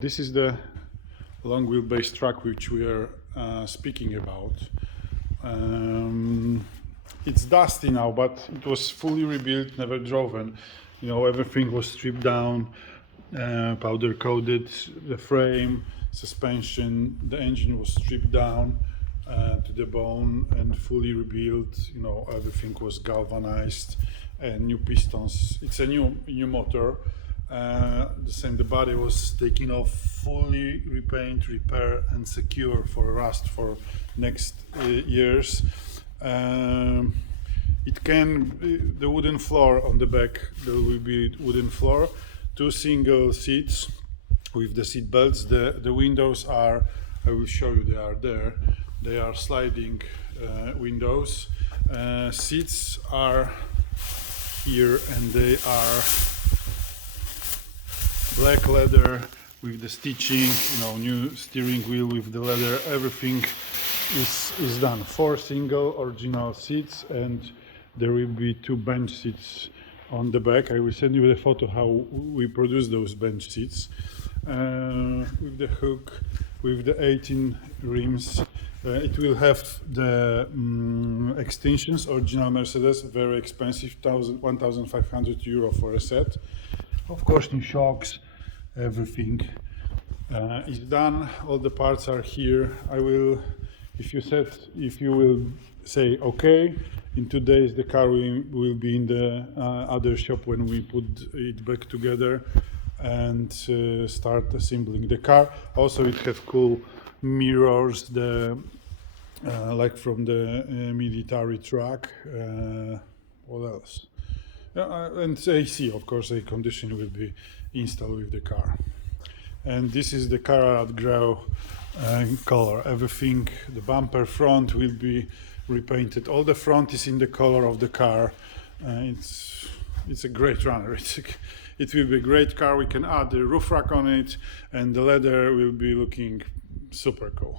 This is the long wheelbase truck which we are speaking about. It's dusty now, but it was fully rebuilt, never driven. You know, everything was stripped down, powder coated, the frame, suspension, the engine was stripped down to the bone and fully rebuilt. You know, everything was galvanized and new pistons. It's a new motor. The body was taken off, fully repaint, repair and secure for rust for next years. It can, the wooden floor on the back, there will be wooden floor, 2 single seats with the seat belts. The windows are, I will show you, they are there. They are sliding windows. Seats are here and they are black leather with the stitching, you know, new steering wheel with the leather. Everything is done. 4 single original seats, and there will be 2 bench seats on the back. I will send you the photo how we produce those bench seats. With the hook, with the 18 rims. It will have the extensions, original Mercedes, very expensive, 1,500 euro for a set. Of course, new shocks, everything is done. All the parts are here. I will, if you will say okay, in 2 days the car will be in the other shop when we put it back together and start assembling the car. Also, it has cool mirrors, like from the military truck. What else? And AC, of course, air conditioning will be installed with the car. And this is the Carrot Grau color. Everything, the bumper front will be repainted. All the front is in the color of the car. It's a great runner. It will be a great car. We can add the roof rack on it, and the leather will be looking super cool.